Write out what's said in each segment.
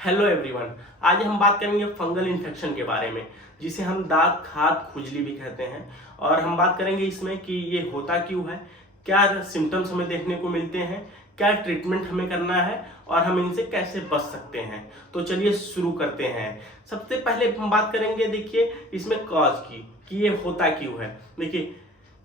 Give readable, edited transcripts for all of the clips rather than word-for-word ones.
Hello everyone. आज हम बात करेंगे फंगल इन्फेक्शन के बारे में, जिसे हम दाग खाज खुजली भी कहते हैं। और हम बात करेंगे इसमें कि ये होता क्यों है, क्या सिम्टम्स हमें देखने को मिलते हैं, क्या ट्रीटमेंट हमें करना है और हम इनसे कैसे बच सकते हैं। तो चलिए शुरू करते हैं। सबसे पहले हम बात करेंगे, देखिए इसमें कॉज की कि ये होता क्यों है। देखिए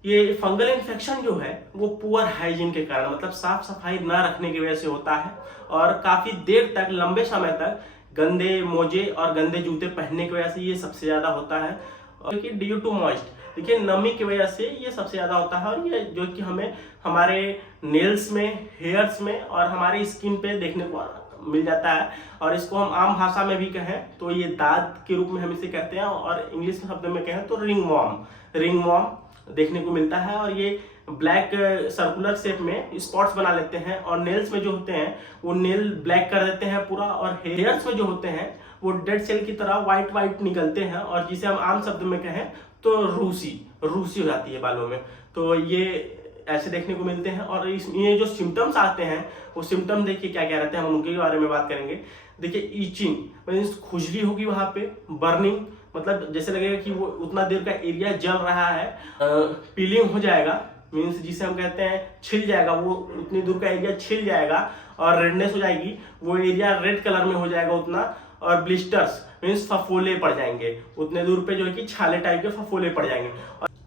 ये फंगल इन्फेक्शन जो है वो पुअर हाइजीन के कारण, मतलब साफ सफाई ना रखने की वजह से होता है। और काफी देर तक, लंबे समय तक गंदे मोजे और गंदे जूते पहनने की वजह से ये सबसे ज्यादा होता है। और देखिए ड्यू टू मॉइस्ट, देखिए नमी की वजह से ये सबसे ज्यादा होता है। और ये जो कि हमें हमारे नेल्स में, हेयर्स में और हमारी स्किन पे देखने को मिल जाता है। और इसको हम आम भाषा में भी कहें तो ये दाद के रूप में हम इसे कहते हैं, और इंग्लिश शब्द में कहें तो रिंग वॉर्म देखने को मिलता है। और ये ब्लैक सर्कुलर शेप में स्पॉट्स बना लेते हैं, और नेल्स में जो होते हैं वो नेल ब्लैक कर देते हैं पूरा, और हेयर्स में जो होते हैं वो डेड सेल की तरह व्हाइट निकलते हैं, और जिसे हम आम शब्द में कहें तो रूसी हो जाती है बालों में। तो ये ऐसे देखने को मिलते हैं। और ये जो सिम्टम्स आते हैं वो सिम्टम देखिए क्या क्या रहते हैं, हम उनके बारे में बात करेंगे। देखिए ईचिंग मीन्स खुजली होगी वहां पे, बर्निंग मतलब जैसे लगेगा कि वो उतना देर का एरिया जल रहा है। पीलिंग हो जाएगा मीन्स जिसे हम कहते हैं छिल जाएगा, वो उतनी दूर का एरिया छिल जाएगा। और रेडनेस हो जाएगी, वो एरिया रेड कलर में हो जाएगा उतना। और ब्लिस्टर्स मीन्स फफोले पड़ जाएंगे, उतने दूर पे जो है कि छाले टाइप के फफोले पड़ जाएंगे।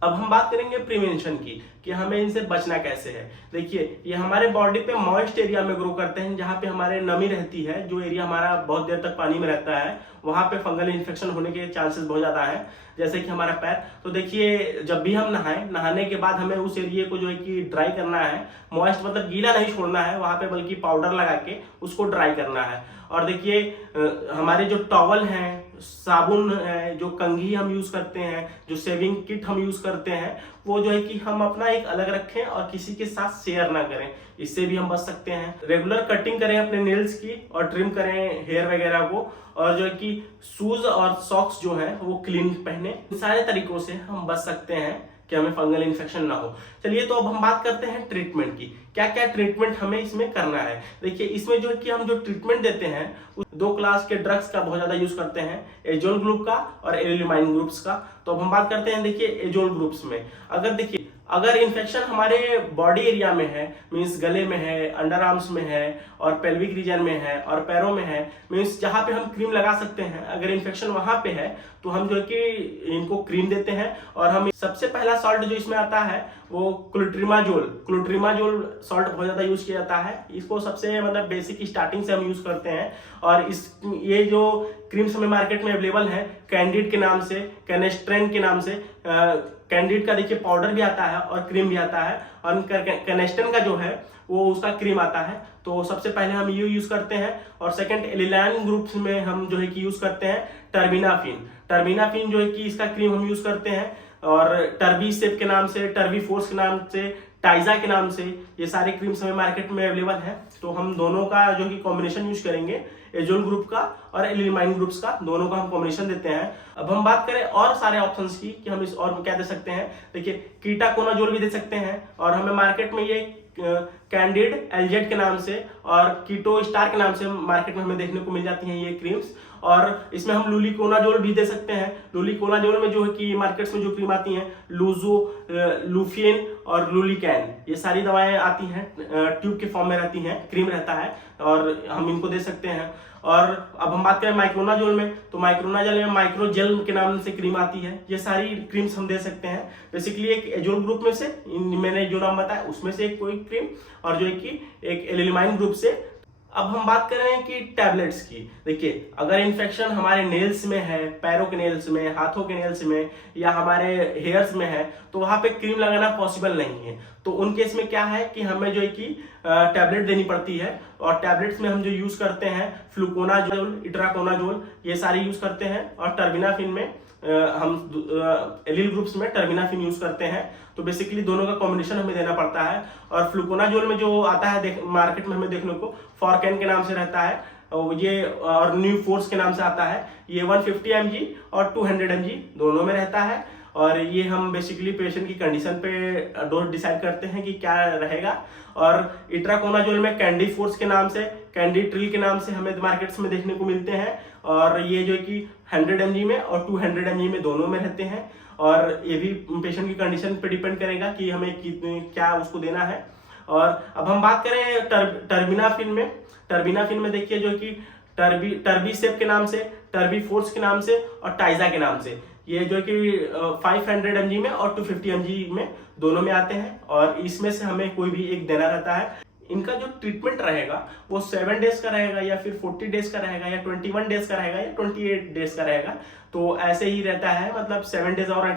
अब हम बात करेंगे प्रिवेंशन की कि हमें इनसे बचना कैसे है। देखिए ये हमारे बॉडी पे मॉइस्ट एरिया में ग्रो करते हैं, जहाँ पे हमारे नमी रहती है, जो एरिया हमारा बहुत देर तक पानी में रहता है, वहां पे फंगल इन्फेक्शन होने के चांसेस बहुत ज्यादा है। जैसे कि हमारा पैर, तो देखिए जब भी हम नहाने के बाद हमें उस एरिया को जो है कि ड्राई करना है। मॉइस्ट मतलब गीला नहीं छोड़ना है वहां पे, बल्कि पाउडर लगा के उसको ड्राई करना है। और देखिए हमारे जो टॉवल हैं, साबुन है, जो कंघी हम यूज करते हैं, जो शेविंग किट हम यूज करते हैं, वो जो है कि हम अपना एक अलग रखें और किसी के साथ शेयर ना करें। इससे भी हम बच सकते हैं। रेगुलर कटिंग करें अपने नेल्स की, और ट्रिम करें हेयर वगैरह को। और जो है कि शूज और सॉक्स जो है वो क्लीन पहने। इन सारे तरीकों से हम बच सकते हैं कि हमें फंगल इन्फेक्शन ना हो। चलिए तो अब हम बात करते हैं ट्रीटमेंट की, क्या क्या ट्रीटमेंट हमें इसमें करना है। देखिए इसमें जो है कि हम जो ट्रीटमेंट देते हैं दो क्लास के ड्रग्स का बहुत ज्यादा यूज करते हैं, एजोल ग्रुप का और एलिमाइन ग्रुप्स का। तो अब हम बात करते हैं देखिए एजोल ग्रुप्स में। अगर इन्फेक्शन हमारे बॉडी एरिया में है, मीन्स गले में है, अंडर आर्म्स में है, और पेल्विक रीजन में है, और पैरों में है, मीन्स जहां पे हम क्रीम लगा सकते हैं, अगर इन्फेक्शन वहां पे है तो हम जो है कि इनको क्रीम देते हैं। और हम सबसे पहला सॉल्ट जो इसमें आता है वो क्लोट्रिमाजोल सॉल्ट बहुत ज्यादा यूज किया जाता है। इसको सबसे मतलब बेसिक स्टार्टिंग से हम यूज करते हैं। और ये जो क्रीम्स हमें मार्केट में अवेलेबल है, कैंडिड के नाम से, कैनेस्ट्रेन के नाम से। कैंडिड का देखिए पाउडर भी आता है और क्रीम भी आता है, और कैनेस्ट्रेन का जो है वो उसका क्रीम आता है। तो सबसे पहले हम ये यूज करते हैं। और सेकंड एलिलाइन ग्रुप्स में हम जो है कि यूज करते हैं टर्बिनाफिन जो है कि इसका क्रीम हम यूज करते हैं। और टर्बी सेप के नाम से, टर्बी फोर्स के नाम से, टाइजा के नाम से, ये सारे क्रीम्स हमें मार्केट में अवेलेबल है। तो हम दोनों का जो कि कॉम्बिनेशन यूज करेंगे, एजोल ग्रुप का और एलिमाइन ग्रुप्स का, दोनों का हम कॉम्बिनेशन देते हैं। अब हम बात करें और सारे ऑप्शंस की कि हम इस और क्या दे सकते हैं। देखिए कीटाकोनाजोल भी दे सकते हैं, और हमें मार्केट में ये कैंडिड एलजेड के नाम से और कीटो स्टार के नाम से मार्केट में हमें देखने को मिल जाती हैं ये क्रीम्स। और इसमें हम लूलिकोनाजोल भी दे सकते हैं। लूलिकोनाजोल में जो है कि मार्केट्स में जो क्रीम आती हैं, लूफियन और लूलिकैन, ये सारी दवाएं आती हैं, ट्यूब के फॉर्म में रहती हैं, क्रीम रहता है, और हम इनको दे सकते हैं। और अब हम बात करें माइक्रोनाजोल में, तो माइक्रोनाजोल में माइक्रोजेल के नाम से क्रीम आती है। ये सारी क्रीम्स हम दे सकते हैं। बेसिकली एक एजोल ग्रुप में से मैंने जो नाम बताया उसमें से एक कोई क्रीम, और जो है कि एक एलिमाइन ग्रुप से। अब हम बात करें कि टैबलेट्स की। देखिए अगर इन्फेक्शन हमारे नेल्स में है, पैरों के नेल्स में, हाथों के नेल्स में, या हमारे हेयर्स में है, तो वहां पे क्रीम लगाना पॉसिबल नहीं है। तो उन केस में क्या है कि हमें जो है कि टैबलेट देनी पड़ती है। और टैबलेट्स में हम जो यूज करते हैं फ्लूकोनाजोल, इट्राकोनाजोल, ये सारी यूज करते हैं। और टर्बिनाफिन में हम एलिल ग्रुप्स में टर्बिनाफिन यूज करते हैं। तो बेसिकली दोनों का कॉम्बिनेशन हमें देना पड़ता है। और फ्लूकोनाजोल में जो आता है मार्केट में हमें देखने को फॉरकैन के नाम से रहता है, ये और न्यू फोर्स के नाम से आता है। ये 150 mg और 200 mg दोनों में रहता है। और ये हम बेसिकली पेशेंट की कंडीशन पे डोज डिसाइड करते हैं कि क्या रहेगा। और इट्राकोनाजोल में कैंडी फोर्स के नाम से कैंडिट्रिल के नाम से हमें मार्केट्स में देखने को मिलते हैं, और ये जो है कि 100 mg में और 200 mg में दोनों में रहते हैं, और ये भी पेशेंट की कंडीशन पे डिपेंड करेगा कि हमें क्या उसको देना है। और अब हम बात करें टर्बिनाफिन में देखिए जो कि टर्बीसेप के नाम से, टर्बीफोर्स के नाम से और टाइजा के नाम से, ये जो कि 500 mg में और 250 mg में दोनों में आते हैं, और इसमें से हमें कोई भी एक देना रहता है। इनका जो ट्रीटमेंट रहेगा वो 7 डेज का रहेगा, या फिर 40 डेज का रहेगा, या 21 डेज का रहेगा, या 28 डेज का रहेगा। तो ऐसे ही रहता है, मतलब 7 डेज और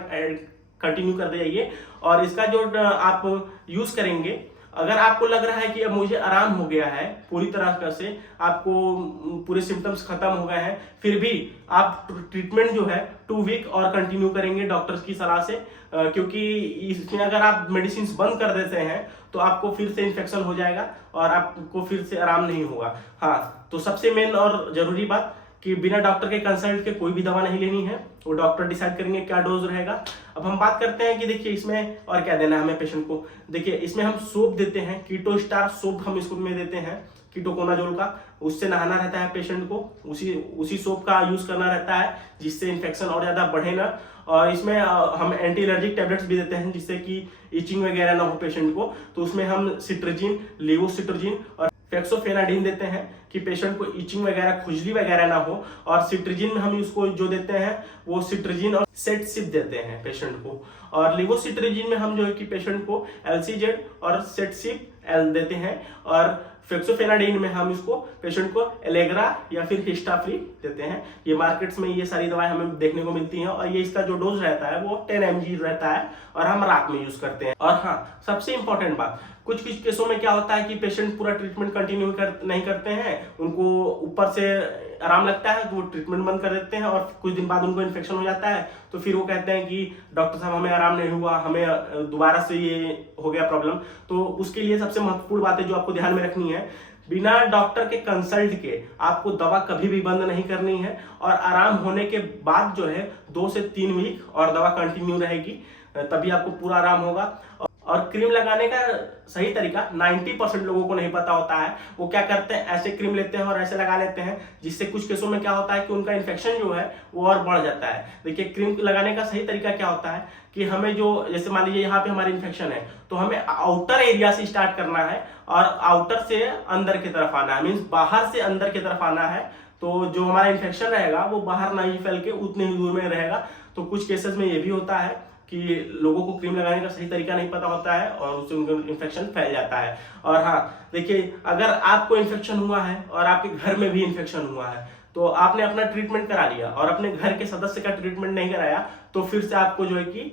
कंटिन्यू कर जाइए। और इसका जो आप यूज करेंगे, अगर आपको लग रहा है कि अब मुझे आराम हो गया है पूरी तरह से, आपको पूरे सिम्टम्स खत्म हो गए हैं, फिर भी आप ट्रीटमेंट जो है 2 वीक और कंटिन्यू करेंगे डॉक्टर्स की सलाह से, क्योंकि इसमें अगर आप मेडिसिन बंद कर देते हैं तो आपको फिर से इन्फेक्शन हो जाएगा और आपको फिर से आराम नहीं होगा। हाँ, तो सबसे मेन और जरूरी बात कि बिना डॉक्टर के कंसल्ट के कोई भी दवा नहीं लेनी है, वो डॉक्टर डिसाइड करेंगे क्या डोज रहेगा। अब हम बात करते हैं कि देखिए इसमें और क्या देना है हमें पेशेंट को। देखिए इसमें हम सोप देते हैं, कीटो स्टार सोप हम इसको में देते हैं, कीटोकोनाजोल का, उससे नहाना रहता है पेशेंट को, उसी सोप का यूज करना रहता है, जिससे इन्फेक्शन और ज्यादा बढ़े ना। और इसमें हम एंटी एलर्जिक टेबलेट्स भी देते हैं, जिससे कि इचिंग वगैरह ना हो पेशेंट को। तो उसमें हम सिट्रजिन, लेवोसिट्रजिन और फेक्सोफेनाडिन देते हैं कि पेशेंट को इचिंग वगैरह, खुजली वगैरह ना हो। और सिट्रजिन में हम उसको जो देते हैं वो सिट्रजिन और सेटसिप देते हैं पेशेंट को। और लेवोसिट्रजिन में हम जो है कि पेशेंट को एलसीजेड और सेटसिप एल देते हैं। और फेक्सोफेनाडिन में हम इसको पेशेंट को एलेग्रा या फिर हिस्टाफ्री देते हैं। ये मार्केट्स में ये सारी दवाएं हमें देखने को मिलती हैं, और ये इसका जो डोज रहता है वो 10 mg रहता है, और हम रात में यूज करते हैं। और हाँ, सबसे इंपॉर्टेंट बात, कुछ केसों में क्या होता है कि पेशेंट पूरा ट्रीटमेंट कंटिन्यू नहीं करते हैं, उनको ऊपर से आराम लगता है तो वो ट्रीटमेंट बंद कर देते हैं, और कुछ दिन बाद उनको इन्फेक्शन हो जाता है, तो फिर वो कहते हैं कि डॉक्टर साहब हमें आराम नहीं हुआ, हमें दोबारा से ये हो गया प्रॉब्लम। तो उसके लिए सबसे महत्वपूर्ण बात है जो आपको ध्यान में रखनी है, बिना डॉक्टर के कंसल्ट के आपको दवा कभी भी बंद नहीं करनी है, और आराम होने के बाद जो है 2 से 3 वीक और दवा कंटिन्यू रहेगी, तभी आपको पूरा आराम होगा। और क्रीम लगाने का सही तरीका 90% लोगों को नहीं पता होता है। वो क्या करते हैं, ऐसे क्रीम लेते हैं और ऐसे लगा लेते हैं, जिससे कुछ केसों में क्या होता है कि उनका इन्फेक्शन जो है वो और बढ़ जाता है। देखिए क्रीम लगाने का सही तरीका क्या होता है कि हमें जो, जैसे मान लीजिए यहाँ पे हमारी इन्फेक्शन है, तो हमें आउटर एरिया से स्टार्ट करना है और आउटर से अंदर की तरफ आना है, मीन्स बाहर से अंदर की तरफ आना है। तो जो हमारा इन्फेक्शन रहेगा वो बाहर नहीं फैल के उतने ही दूर में रहेगा। तो कुछ केसेस में ये भी होता है कि लोगों को क्रीम लगाने का सही तरीका नहीं पता होता है, और उससे उनको इन्फेक्शन फैल जाता है। और हाँ, देखिए अगर आपको इन्फेक्शन हुआ है और आपके घर में भी इन्फेक्शन हुआ है, तो आपने अपना ट्रीटमेंट करा लिया और अपने घर के सदस्य का ट्रीटमेंट नहीं कराया, तो फिर से आपको जो है कि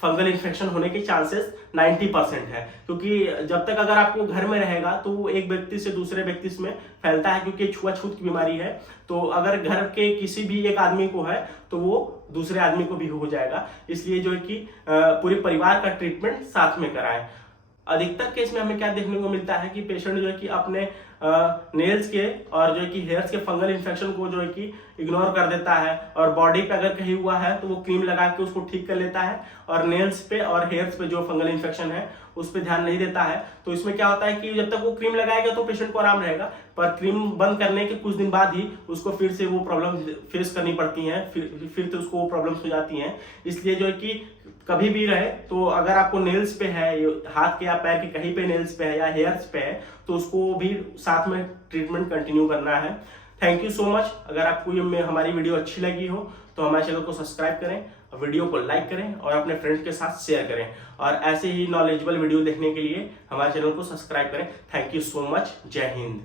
फंगल इन्फेक्शन होने के चांसेस 90% है। क्योंकि जब तक अगर आपको घर में रहेगा तो वो एक व्यक्ति से दूसरे व्यक्ति में फैलता है, क्योंकि छुआछूत की बीमारी है। तो अगर घर के किसी भी एक आदमी को है तो वो दूसरे आदमी को भी हो जाएगा, इसलिए जो है कि पूरे परिवार का ट्रीटमेंट साथ में कराएं। अधिकतर केस में हमें क्या देखने को मिलता है कि पेशेंट जो है कि अपने नेल्स के और जो है कि हेयर्स के फंगल इन्फेक्शन को जो है कि इग्नोर कर देता है, और बॉडी पे अगर कहीं हुआ है तो वो क्रीम लगा के उसको ठीक कर लेता है, और नेल्स पे और हेयर्स पे जो फंगल इन्फेक्शन है उस पर ध्यान नहीं देता है। तो इसमें क्या होता है कि जब तक वो क्रीम लगाएगा तो पेशेंट को आराम रहेगा, पर क्रीम बंद करने के कुछ दिन बाद ही उसको फिर से वो प्रॉब्लम फेस करनी पड़ती हैं, फिर तो उसको वो प्रॉब्लम्स हो जाती हैं। इसलिए जो है कि कभी भी रहे तो अगर आपको नेल्स पे है, हाथ के या पैर के कहीं पे नेल्स पे है या हेयर्स पे है, तो उसको भी साथ में ट्रीटमेंट कंटिन्यू करना है। Thank you so much. अगर आपको ये हमारी वीडियो अच्छी लगी हो तो हमारे चैनल को सब्सक्राइब करें, वीडियो को लाइक करें और अपने फ्रेंड्स के साथ शेयर करें, और ऐसे ही नॉलेजेबल वीडियो देखने के लिए हमारे चैनल को सब्सक्राइब करें। Thank you so much. जय हिंद।